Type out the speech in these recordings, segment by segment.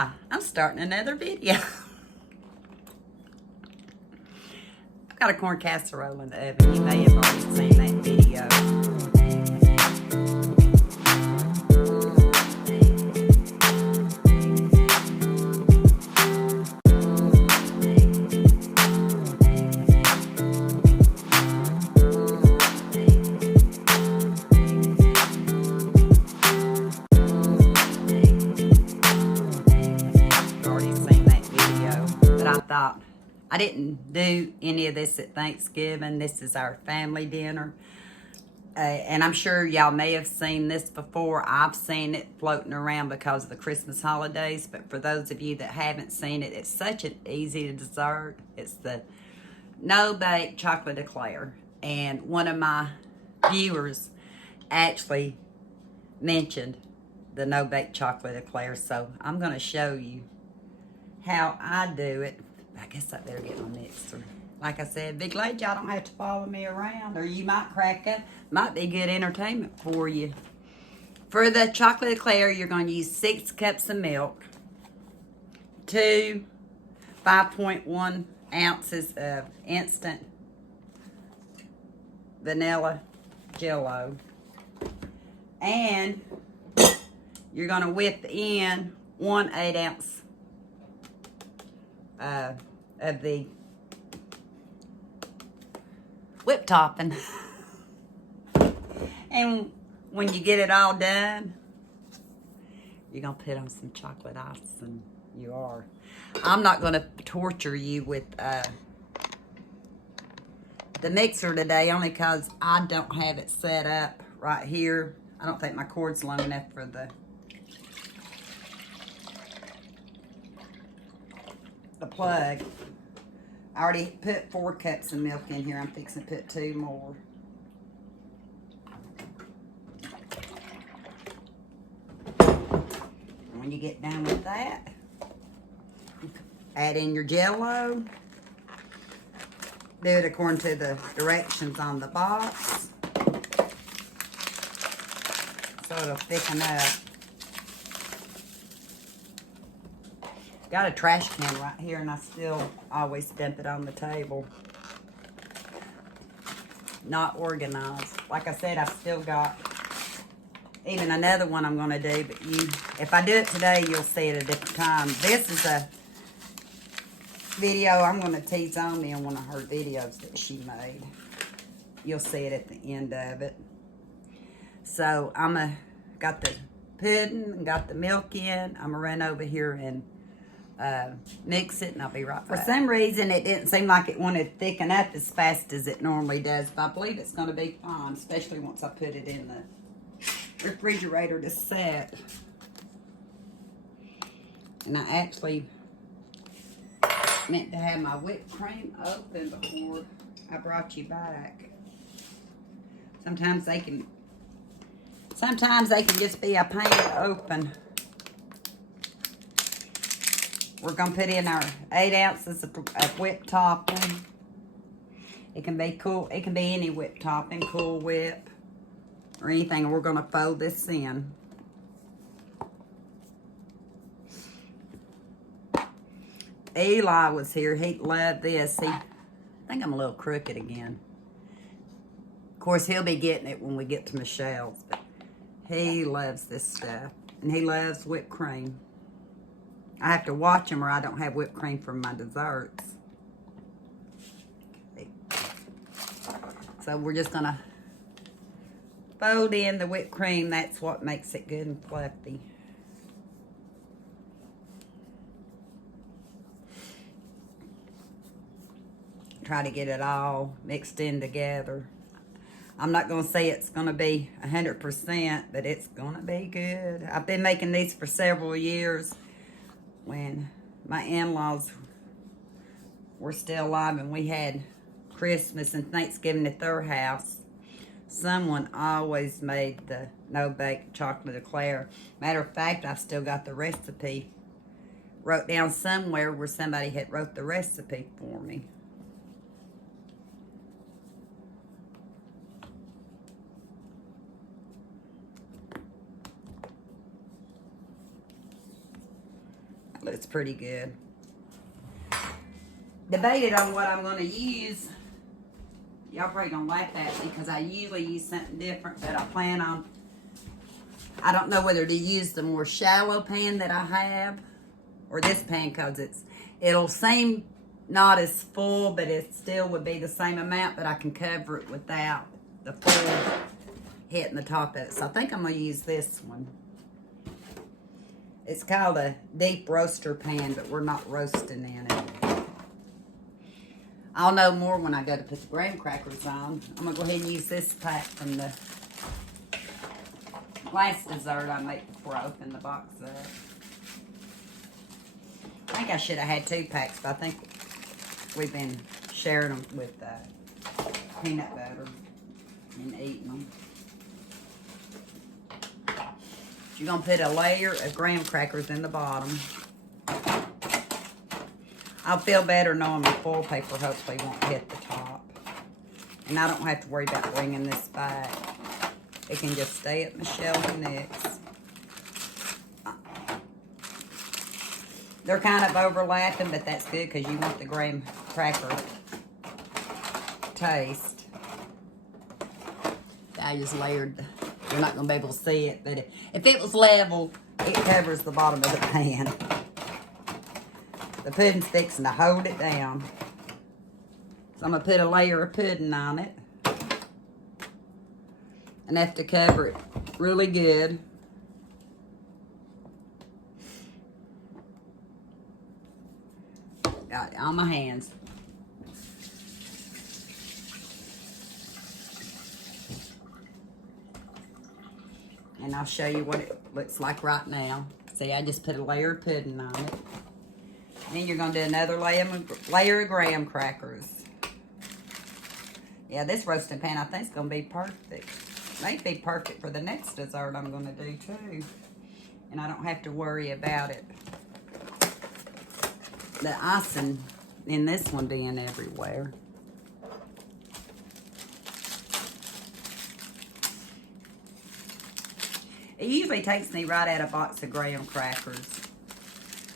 Hi, I'm starting another video. I've got a corn casserole in the oven. You may have already seen that video. I didn't do any of this at Thanksgiving. This is our family dinner. And I'm sure y'all may have seen this before. I've seen it floating around because of the Christmas holidays. But for those of you that haven't seen it, it's such an easy dessert. It's the no-bake chocolate eclair. And one of my viewers actually mentioned the no-bake chocolate eclair. So I'm going to show you how I do it. I guess I better get my mixer. Like I said, be glad y'all don't have to follow me around, or you might crack up. Might be good entertainment for you. For the chocolate eclair, you're going to use 6 cups of milk, 2 5.1 ounces of instant vanilla Jell-O, and you're going to whip in 1 8-ounce of the whip topping. And when you get it all done, you're going to put on some chocolate ice, and you are. I'm not going to torture you with the mixer today, only because I don't have it set up right here. I don't think my cord's long enough for the plug. I already put 4 cups of milk in here. I'm fixing to put 2 more. And when you get done with that, add in your Jell-O. Do it according to the directions on the box, so it'll thicken up. Got a trash can right here, and I still always dump it on the table. Not organized. Like I said, I've still got even another one I'm going to do, but if I do it today, you'll see it at a different time. This is a video I'm going to tease on me in one of her videos that she made. You'll see it at the end of it. So got the pudding and got the milk in. I'm going to run over here and mix it, and I'll be right back. For some reason, it didn't seem like it wanted to thicken up as fast as it normally does, but I believe it's going to be fine, especially once I put it in the refrigerator to set. And I actually meant to have my whipped cream open before I brought you back. Sometimes they can just be a pain to open. We're going to put in our 8 ounces of whipped topping. It can be cool. It can be any whipped topping, Cool Whip, or anything. And we're going to fold this in. Eli was here. He loved this. I think I'm a little crooked again. Of course, he'll be getting it when we get to Michelle's. But he loves this stuff. And he loves whipped cream. I have to watch them or I don't have whipped cream for my desserts. Okay. So we're just going to fold in the whipped cream. That's what makes it good and fluffy. Try to get it all mixed in together. I'm not going to say it's going to be 100%, but it's going to be good. I've been making these for several years. When my in-laws were still alive and we had Christmas and Thanksgiving at their house, someone always made the no-bake chocolate eclair. Matter of fact, I've still got the recipe wrote down somewhere where somebody had wrote the recipe for me. Looks pretty good. Debated on what I'm going to use. Y'all probably going to laugh at me because I usually use something different, but I plan on, I don't know whether to use the more shallow pan that I have or this pan because it'll seem not as full, but it still would be the same amount, but I can cover it without the full hitting the top of it. So I think I'm going to use this one. It's called a deep roaster pan, but we're not roasting in it. I'll know more when I go to put the graham crackers on. I'm going to go ahead and use this pack from the last dessert I made before I opened the box up. I think I should have had 2 packs, but I think we've been sharing them with peanut butter and eating them. You're going to put a layer of graham crackers in the bottom. I'll feel better knowing my foil paper hopefully won't hit the top. And I don't have to worry about bringing this back. It can just stay at my shelf next. They're kind of overlapping, but that's good because you want the graham cracker taste. I just layered. You're not going to be able to see it, but if it was level, it covers the bottom of the pan. The pudding's fixing to hold it down. So I'm going to put a layer of pudding on it. Enough to cover it really good. Got it on my hands. And I'll show you what it looks like right now. See, I just put a layer of pudding on it. Then you're going to do another layer of graham crackers. Yeah, this roasting pan I think is going to be perfect. May be perfect for the next dessert I'm going to do too. And I don't have to worry about it. The icing in this one being everywhere. It usually takes me right out of a box of graham crackers.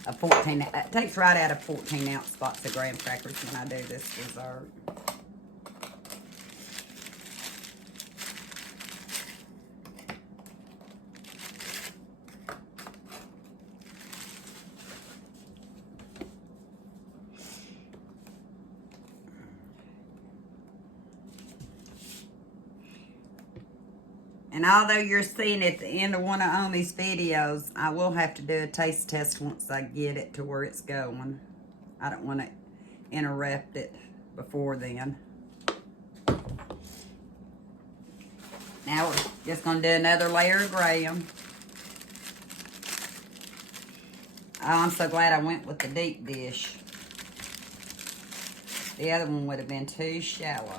It takes right out of 14-ounce box of graham crackers when I do this dessert. And although you're seeing at the end of one of Omi's videos, I will have to do a taste test once I get it to where it's going. I don't want to interrupt it before then. Now we're just going to do another layer of graham. Oh, I'm so glad I went with the deep dish. The other one would have been too shallow.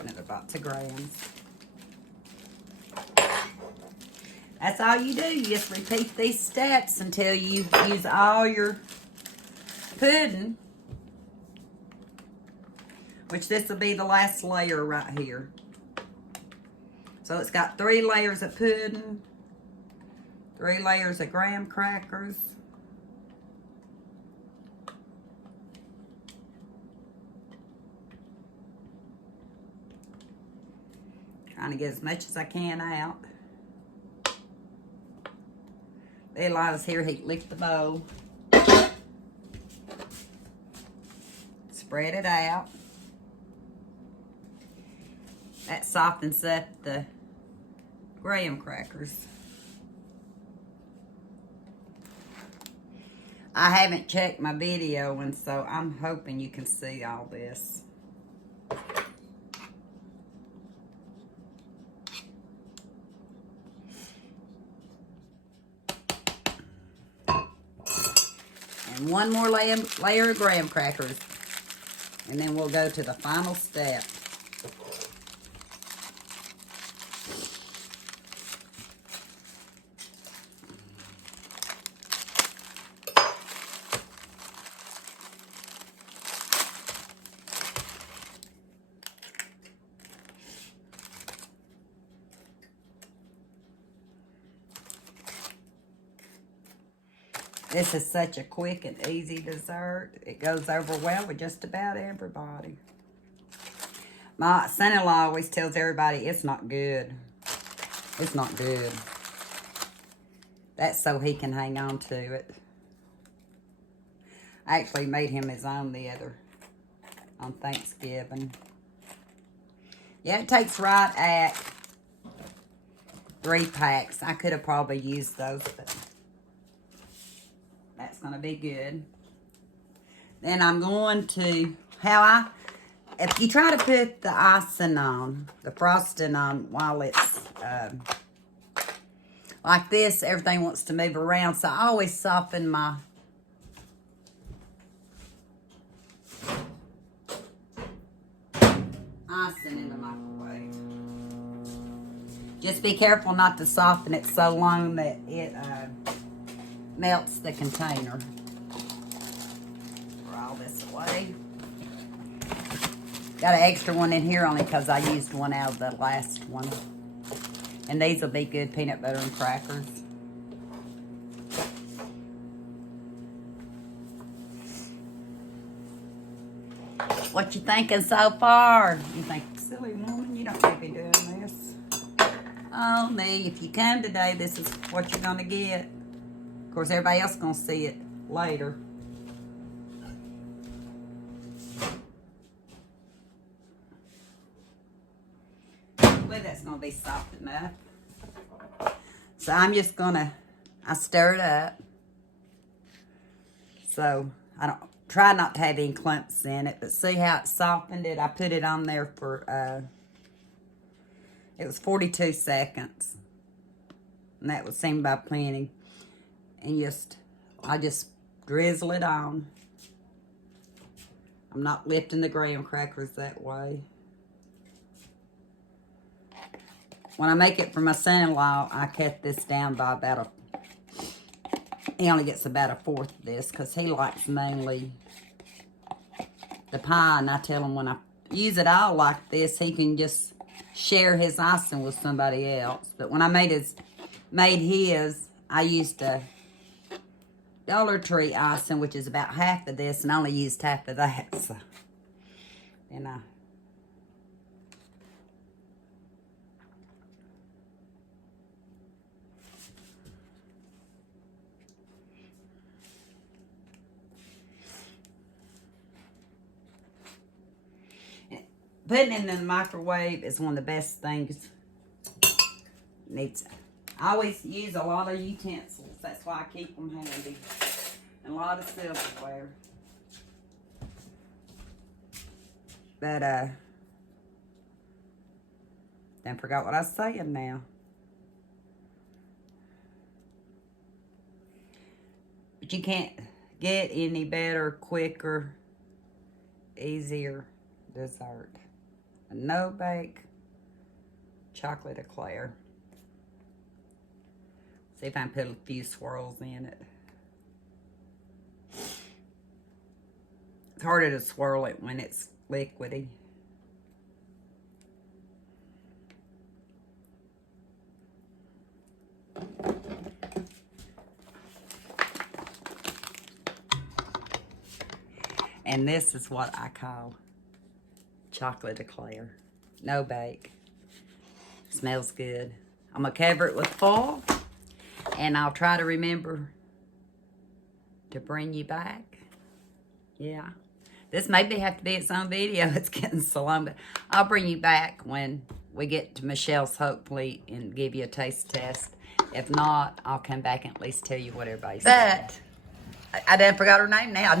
Another box of grahams. That's all you do. You just repeat these steps until you use all your pudding. Which this will be the last layer right here. So it's got 3 layers of pudding, 3 layers of graham crackers, trying to get as much as I can out. Eli's here, he licked the bowl. Spread it out. That softens up the graham crackers. I haven't checked my video, and so I'm hoping you can see all this. And one more layer of graham crackers, and then we'll go to the final step. This is such a quick and easy dessert. It goes over well with just about everybody. My son-in-law always tells everybody it's not good. It's not good. That's so he can hang on to it. I actually made him his own on Thanksgiving. Yeah, it takes right at 3 packs. I could have probably used those, but that's going to be good. Then I'm going to, if you try to put the icing on, the frosting on while it's like this, everything wants to move around. So I always soften my icing in the microwave. Just be careful not to soften it so long that it melts the container. Throw all this away. Got an extra one in here only because I used one out of the last one. And these will be good peanut butter and crackers. What you thinking so far? You think, silly woman, you don't need to be doing this. Oh, me, if you come today, this is what you're going to get. Of course, everybody else is going to see it later. Well, that's going to be soft enough. So I'm just going to, I stir it up. So I don't, try not to have any clumps in it, but see how it softened it? I put it on there for, it was 42 seconds. And that would seem about plenty. And I just drizzle it on. I'm not lifting the graham crackers that way. When I make it for my son-in-law, I cut this down by about he only gets about 1/4 of this because he likes mainly the pie. And I tell him when I use it all like this, he can just share his icing with somebody else. But when I made his, I used a Dollar Tree icing, which is about half of this, and I only used half of that. So, and putting it in the microwave is one of the best things. I always use a lot of utensils. That's why I keep them handy. And a lot of silverware. But, then forgot what I was saying now. But you can't get any better, quicker, easier dessert. A no-bake chocolate eclair. See if I can put a few swirls in it. It's harder to swirl it when it's liquidy. And this is what I call chocolate eclair. No bake. Smells good. I'm going to cover it with foil. And I'll try to remember to bring you back. Yeah. This maybe have to be its own video. It's getting so long. But I'll bring you back when we get to Michelle's, hopefully, and give you a taste test. If not, I'll come back and at least tell you what everybody said. But I done forgot her name now.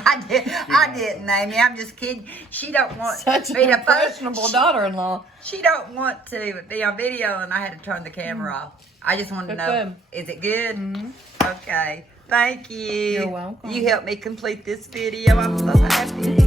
I didn't name you. I'm just kidding. She don't want such to be an impressionable daughter-in-law. She don't want to be on video, and I had to turn the camera off. I just wanted to know, is it good? Mm-hmm. Okay. Thank you. You're welcome. You helped me complete this video. I'm so happy.